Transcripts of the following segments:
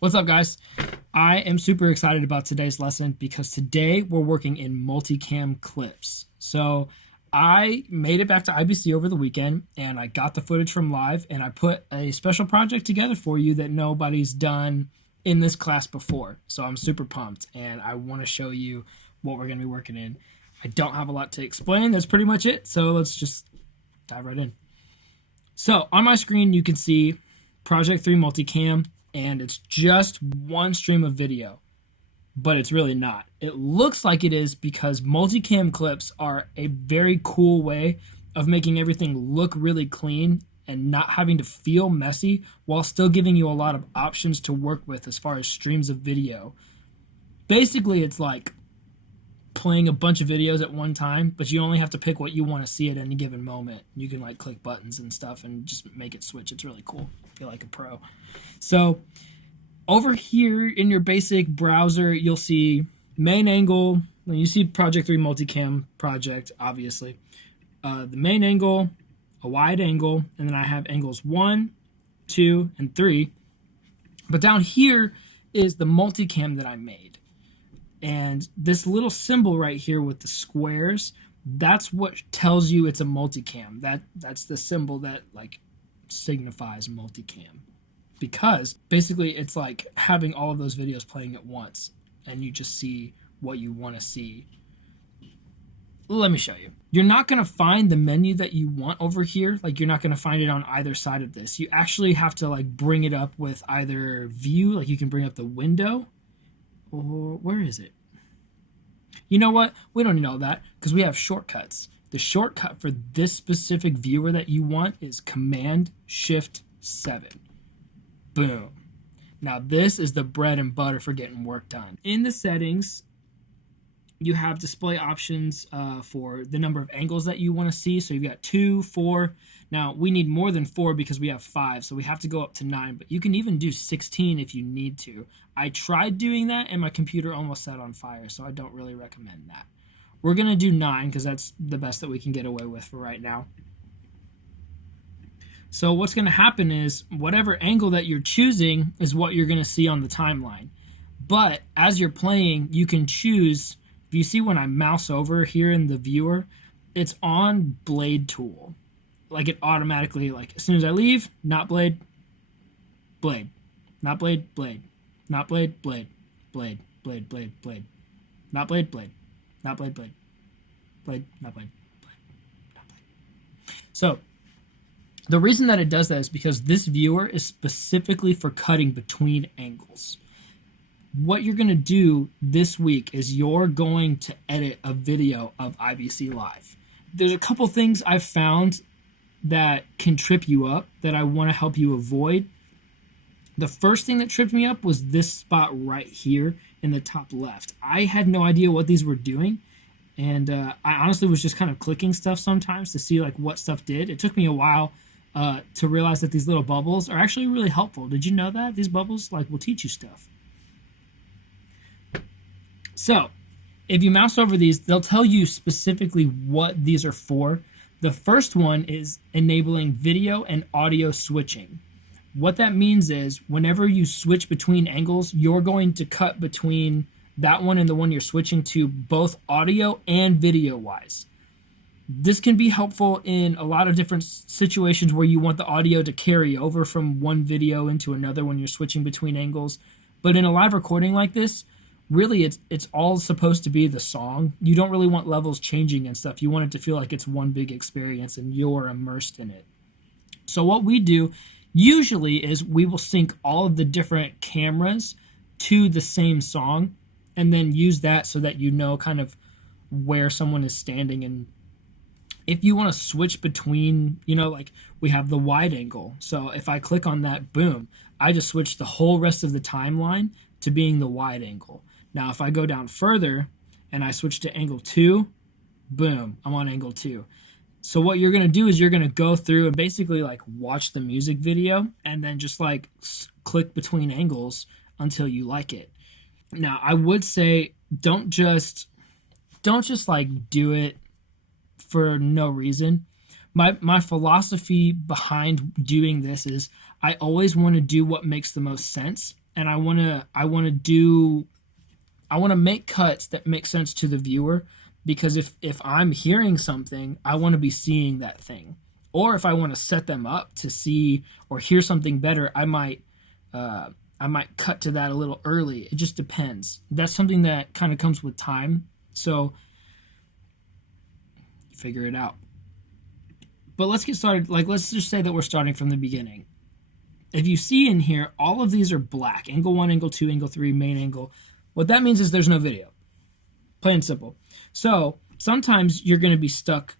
What's up, guys? I am super excited about today's lesson because today we're working in multicam clips. So I made it back to IBC over the weekend and I got the footage from live and I put a special project together for you that nobody's done in this class before. So I'm super pumped and I want to show you what we're going to be working in. I don't have a lot to explain. That's pretty much it. So let's just dive right in. So on my screen, you can see Project 3 Multicam, and it's just one stream of video, but it's really not. It looks like it is because multicam clips are a very cool way of making everything look really clean and not having to feel messy while still giving you a lot of options to work with as far as streams of video. Basically, it's like playing a bunch of videos at one time, but you only have to pick what you want to see at any given moment. You can like click buttons and stuff and just make it switch. It's really cool. I feel like a pro. So over here in your basic browser, you'll see main angle. You see Project 3 Multicam project, obviously. The main angle, a wide angle, and then I have angles 1, 2, and 3. But down here is the multicam that I made. And this little symbol right here with the squares, that's what tells you it's a multicam. That's the symbol that like signifies multicam. Because basically it's like having all of those videos playing at once and you just see what you want to see. Let me show you. You're not going to find the menu that you want over here. Like you're not going to find it on either side of this. You actually have to like bring it up with either view, like you can bring up the window, or where is it? You know what? We don't need all that because we have shortcuts. The shortcut for this specific viewer that you want is Command-Shift-7. Boom. Now this is the bread and butter for getting work done. In the settings, you have display options for the number of angles that you want to see. So you've got 2, 4. Now we need more than 4 because we have 5, so we have to go up to 9. But you can even do 16 if you need to. I tried doing that and my computer almost set on fire, so I don't really recommend that. We're gonna do 9 because that's the best that we can get away with for right now. So what's going to happen is whatever angle that you're choosing is what you're going to see on the timeline. But as you're playing, you can choose. If you see when I mouse over here in the viewer, it's on blade tool. Like it automatically, like as soon as I leave, not blade, blade, not blade, blade, not blade, blade, blade, blade, blade, blade, not blade, blade, not blade, blade, blade, not blade, blade, not blade. So the reason that it does that is because this viewer is specifically for cutting between angles. What you're going to do this week is you're going to edit a video of IBC Live. There's a couple things I've found that can trip you up that I want to help you avoid. The first thing that tripped me up was this spot right here in the top left. I had no idea what these were doing. And I honestly was just kind of clicking stuff sometimes to see like what stuff did. It took me a while to realize that these little bubbles are actually really helpful. Did you know that? These bubbles like will teach you stuff. So if you mouse over these, they'll tell you specifically what these are for. The first one is enabling video and audio switching. What that means is whenever you switch between angles, you're going to cut between that one and the one you're switching to, both audio and video wise. This can be helpful in a lot of different situations where you want the audio to carry over from one video into another when you're switching between angles. But in a live recording like this, really it's all supposed to be the song. You don't really want levels changing and stuff. You want it to feel like it's one big experience and you're immersed in it. So what we do usually is we will sync all of the different cameras to the same song and then use that so that you know kind of where someone is standing. And if you want to switch between, like we have the wide angle. So if I click on that, boom, I just switched the whole rest of the timeline to being the wide angle. Now, if I go down further and I switch to angle 2, boom, I'm on angle 2. So what you're going to do is you're going to go through and basically like watch the music video and then just like click between angles until you like it. Now, I would say don't just like do it for no reason. My philosophy behind doing this is I always want to do what makes the most sense. and I want to make cuts that make sense to the viewer, because if I'm hearing something, I want to be seeing that thing. Or if I want to set them up to see or hear something better, I might cut to that a little early. It just depends. That's something that kind of comes with time. So figure it out. But let's get started. Like, let's just say that we're starting from the beginning. If you see in here, all of these are black. Angle 1, angle 2, angle 3, main angle. What that means is there's no video. Plain and simple. So sometimes you're going to be stuck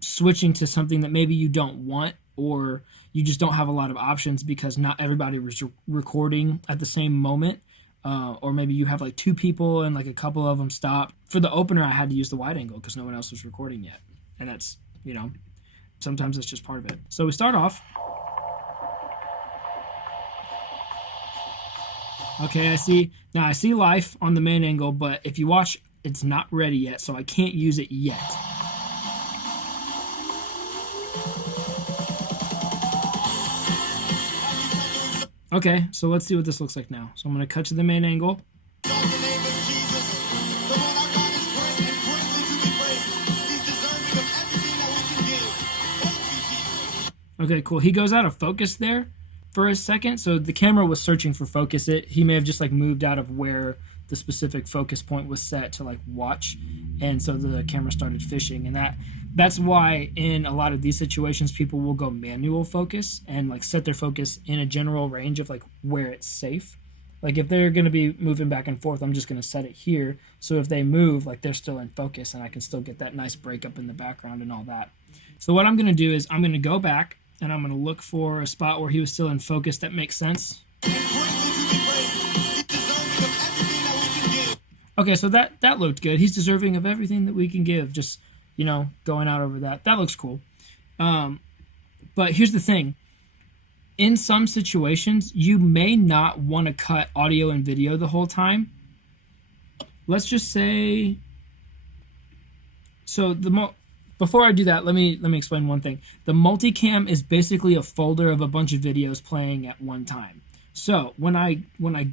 switching to something that maybe you don't want, or you just don't have a lot of options because not everybody was recording at the same moment. Or maybe you have like two people and like a couple of them stop. For the opener, I had to use the wide angle because no one else was recording yet. And that's, sometimes that's just part of it. So we start off. Okay, I see life on the main angle, but if you watch, it's not ready yet, so I can't use it yet. Okay, so let's see what this looks like now. So I'm going to cut to the main angle. Okay, cool. He goes out of focus there for a second, so the camera was searching for focus. He may have just like moved out of where the specific focus point was set to like watch, and so the camera started fishing. And that's why in a lot of these situations people will go manual focus and like set their focus in a general range of like where it's safe. Like if they're going to be moving back and forth, I'm just going to set it here, so if they move, like they're still in focus and I can still get that nice breakup in the background and all that. So what I'm going to do is I'm going to go back and I'm going to look for a spot where he was still in focus that makes sense. Okay, so that looked good. He's deserving of everything that we can give. Just, going out over that. That looks cool. But here's the thing. In some situations, you may not want to cut audio and video the whole time. Let's just say... So before I do that, let me explain one thing. The Multicam is basically a folder of a bunch of videos playing at one time. So when I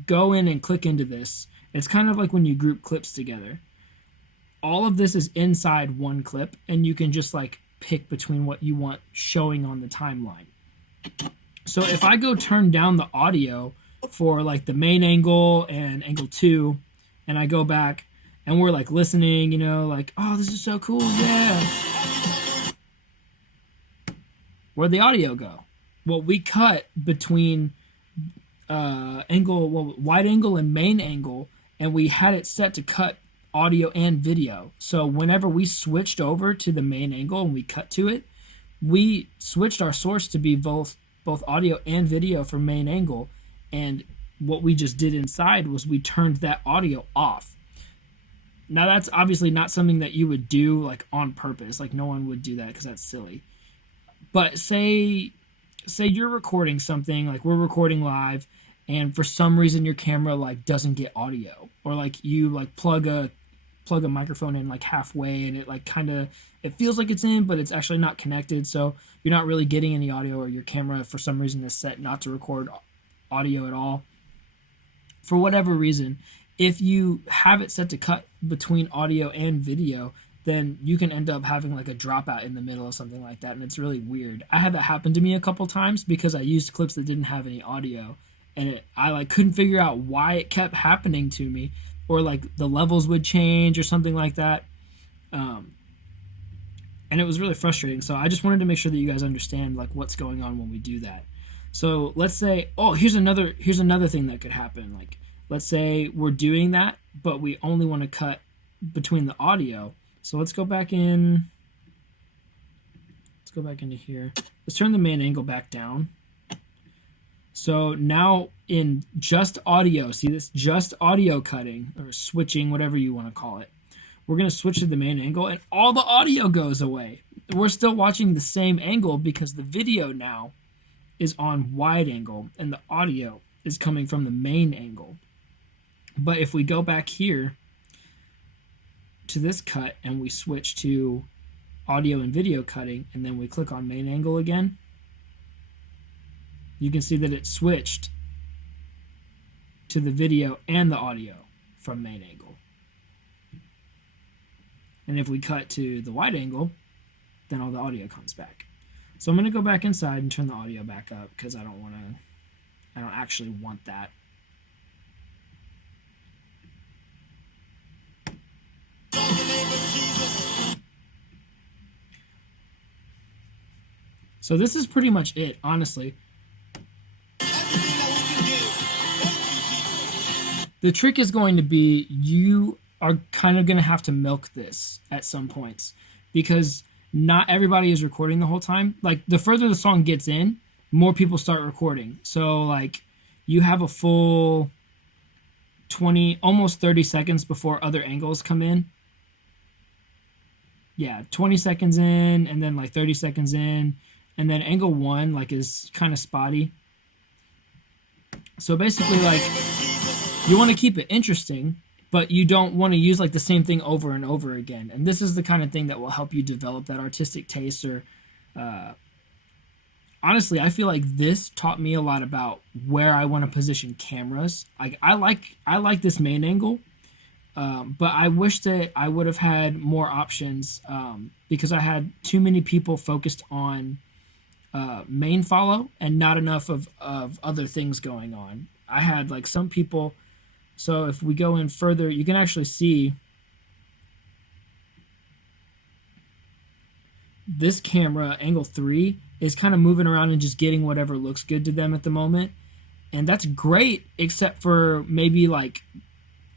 go in and click into this, it's kind of like when you group clips together. All of this is inside one clip, and you can just like pick between what you want showing on the timeline. So if I go turn down the audio for like the main angle and angle 2, and I go back and we're like listening, like, oh, this is so cool, yeah. Where'd the audio go? Well, we cut between wide angle and main angle, and we had it set to cut audio and video. So whenever we switched over to the main angle and we cut to it, we switched our source to be both audio and video for main angle. And what we just did inside was we turned that audio off. Now that's obviously not something that you would do like on purpose. Like no one would do that because that's silly. But say you're recording something, like we're recording live, and for some reason your camera like doesn't get audio, or like you like plug a microphone in like halfway and it like it feels like it's in, but it's actually not connected, so you're not really getting any audio, or your camera for some reason is set not to record audio at all. For whatever reason, if you have it set to cut between audio and video, then you can end up having like a dropout in the middle of something like that, and it's really weird. I had that happen to me a couple times because I used clips that didn't have any audio, and I like couldn't figure out why it kept happening to me, or like the levels would change or something like that, and it was really frustrating. So I just wanted to make sure that you guys understand like what's going on when we do that. So let's say, here's another thing that could happen. Like let's say we're doing that, but we only want to cut between the audio. So let's go back in. Let's go back into here. Let's turn the main angle back down. So now in just audio, see this? Just audio cutting or switching, whatever you want to call it. We're going to switch to the main angle and all the audio goes away. We're still watching the same angle because the video now is on wide angle and the audio is coming from the main angle. But if we go back here to this cut and we switch to audio and video cutting, and then we click on main angle again, you can see that it switched to the video and the audio from main angle. And if we cut to the wide angle, then all the audio comes back. So I'm going to go back inside and turn the audio back up because I don't actually want that. So this is pretty much it, honestly. The trick is going to be you are kind of going to have to milk this at some points because not everybody is recording the whole time. Like the further the song gets in, more people start recording. So like you have a full 20, almost 30 seconds before other angles come in. Yeah, 20 seconds in and then like 30 seconds in. And then angle 1 like is kind of spotty. So basically like you want to keep it interesting, but you don't want to use like the same thing over and over again. And this is the kind of thing that will help you develop that artistic taste. Or honestly, I feel like this taught me a lot about where I want to position cameras. Like I like this main angle, but I wish that I would have had more options because I had too many people focused on main follow and not enough of other things going on. I had like some people. So if we go in further, you can actually see this camera, angle 3, is kind of moving around and just getting whatever looks good to them at the moment. And that's great, except for maybe like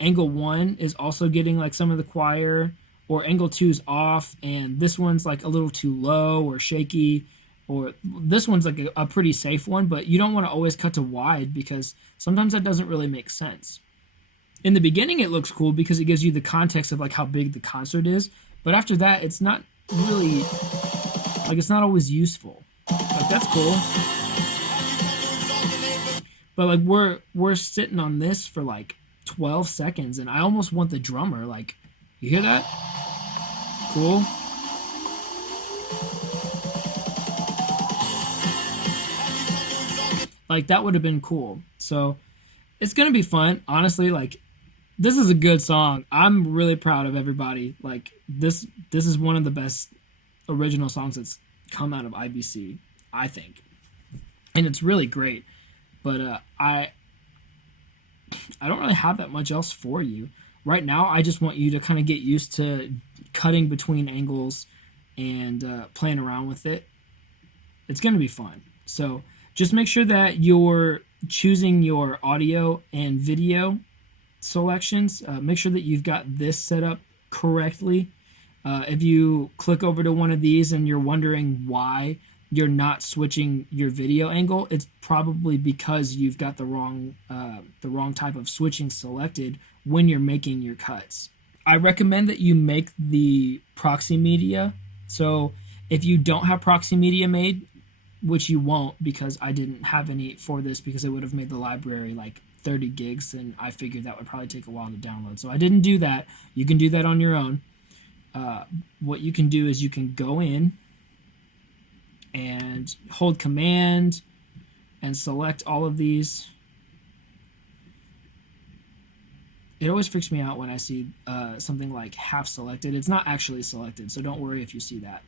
angle 1 is also getting like some of the choir, or angle 2 is off, and this one's like a little too low or shaky, or this one's like a pretty safe one, but you don't want to always cut to wide because sometimes that doesn't really make sense. In the beginning, it looks cool because it gives you the context of like how big the concert is. But after that, it's not really, like it's not always useful. Like that's cool. But like we're sitting on this for like 12 seconds and I almost want the drummer. Like, you hear that? Cool. Like that would have been cool. So it's going to be fun. Honestly, like this is a good song. I'm really proud of everybody. Like this is one of the best original songs that's come out of IBC, I think. And it's really great. But I don't really have that much else for you. Right now, I just want you to kind of get used to cutting between angles and playing around with it. It's going to be fun. So just make sure that you're choosing your audio and video selections. Make sure that you've got this set up correctly. If you click over to one of these and you're wondering why you're not switching your video angle, it's probably because you've got the wrong type of switching selected when you're making your cuts. I recommend that you make the Proxy Media. So if you don't have Proxy Media made, which you won't because I didn't have any for this because it would have made the library like 30 gigs and I figured that would probably take a while to download. So I didn't do that. You can do that on your own. What you can do is you can go in and hold command and select all of these. It always freaks me out when I see something like half selected. It's not actually selected, so don't worry if you see that.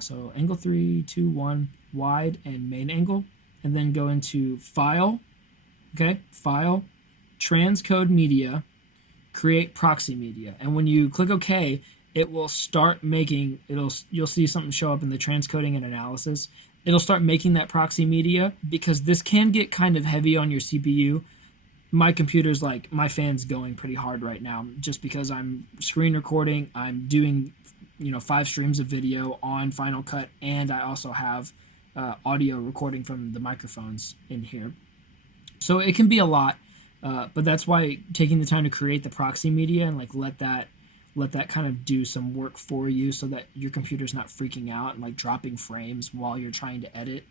So angle 3, 2, 1, wide and main angle, and then go into File, okay, File, Transcode Media, Create Proxy Media, and when you click OK, it will start making, you'll see something show up in the transcoding and analysis. It'll start making that proxy media because this can get kind of heavy on your CPU. My computer's like, my fan's going pretty hard right now just because I'm screen recording, I'm doing 5 streams of video on Final Cut, and I also have audio recording from the microphones in here. So it can be a lot, but that's why taking the time to create the proxy media and like let that kind of do some work for you so that your computer's not freaking out and like dropping frames while you're trying to edit,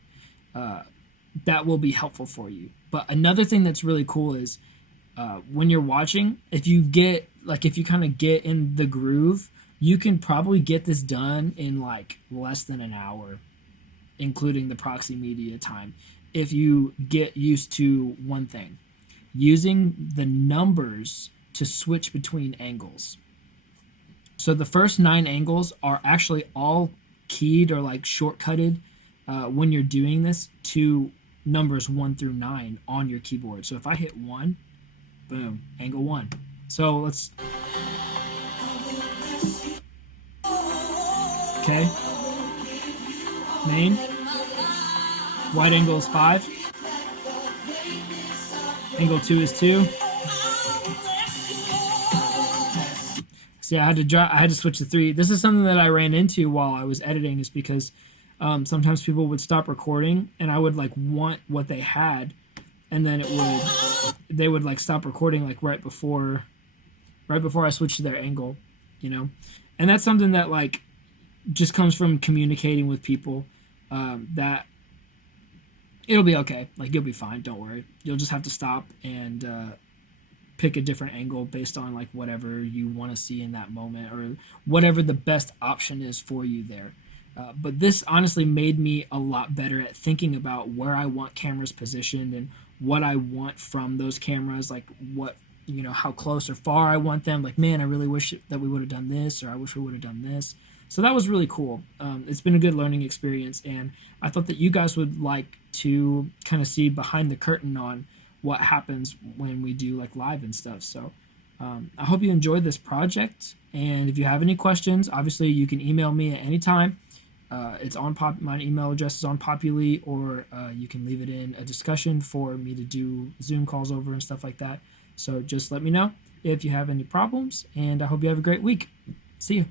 that will be helpful for you. But another thing that's really cool is when you're watching, if you kind of get in the groove, you can probably get this done in like less than an hour, including the proxy media time. If you get used to one thing, using the numbers to switch between angles. So the first 9 angles are actually all keyed or like shortcutted when you're doing this to numbers 1 through 9 on your keyboard. So if I hit 1, boom, angle 1. So let's. Okay. Main. Wide angle is 5. Angle 2 is 2. See, I had to switch to 3. This is something that I ran into while I was editing, is because sometimes people would stop recording and I would like want what they had, and then they would like stop recording like right before I switched to their angle, you know. And that's something that like just comes from communicating with people, that it'll be okay. Like, you'll be fine. Don't worry. You'll just have to stop and pick a different angle based on like whatever you want to see in that moment, or whatever the best option is for you there. But this honestly made me a lot better at thinking about where I want cameras positioned and what I want from those cameras, like what, you know, how close or far I want them. Like, man, I really wish that we would have done this, or I wish we would have done this. So that was really cool. It's been a good learning experience, and I thought that you guys would like to kind of see behind the curtain on what happens when we do like live and stuff. So I hope you enjoyed this project, and if you have any questions, obviously you can email me at any time. It's on my email address is on Populi, or you can leave it in a discussion for me to do Zoom calls over and stuff like that. So just let me know if you have any problems, and I hope you have a great week. See you.